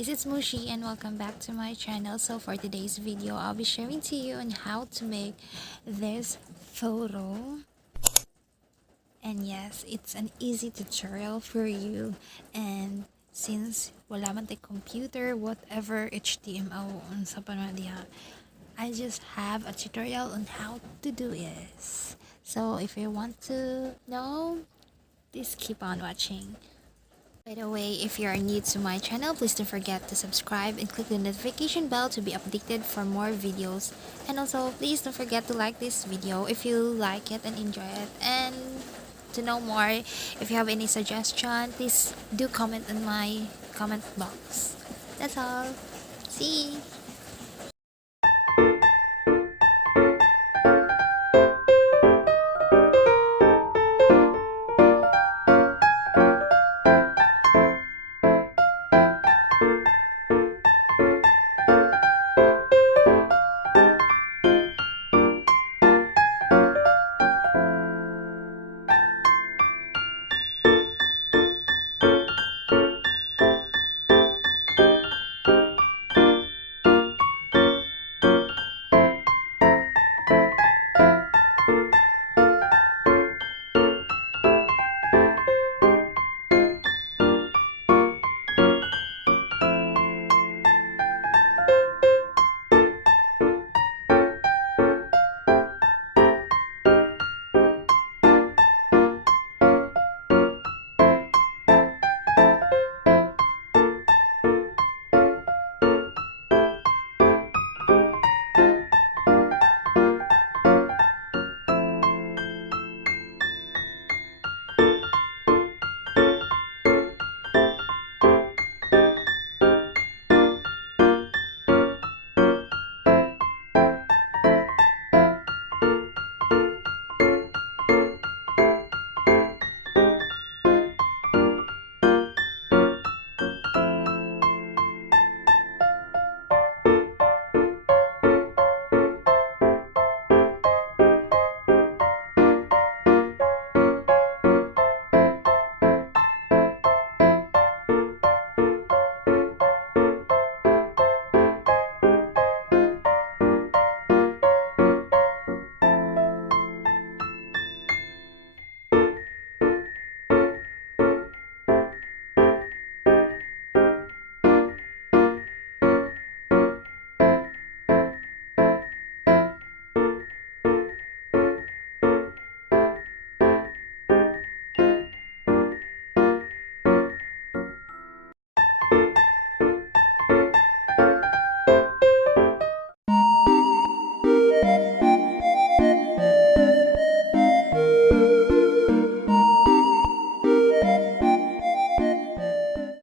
guys, it's Moshi and welcome back to my channel. So for today's video, I'll be sharing to you on how to make this photo. And yes, it's an easy tutorial for you. And since wala man tay computer, whatever HTML unsa pa man diha, I just have a tutorial on how to do this. So if you want to know, please keep on watching. By the way, if you are new to my channel, please don't forget to subscribe and click the notification bell to be updated for more videos. And also, please don't forget to like this video if you like it and enjoy it. And to know more, if you have any suggestion, please do comment in my comment box. That's all. See you!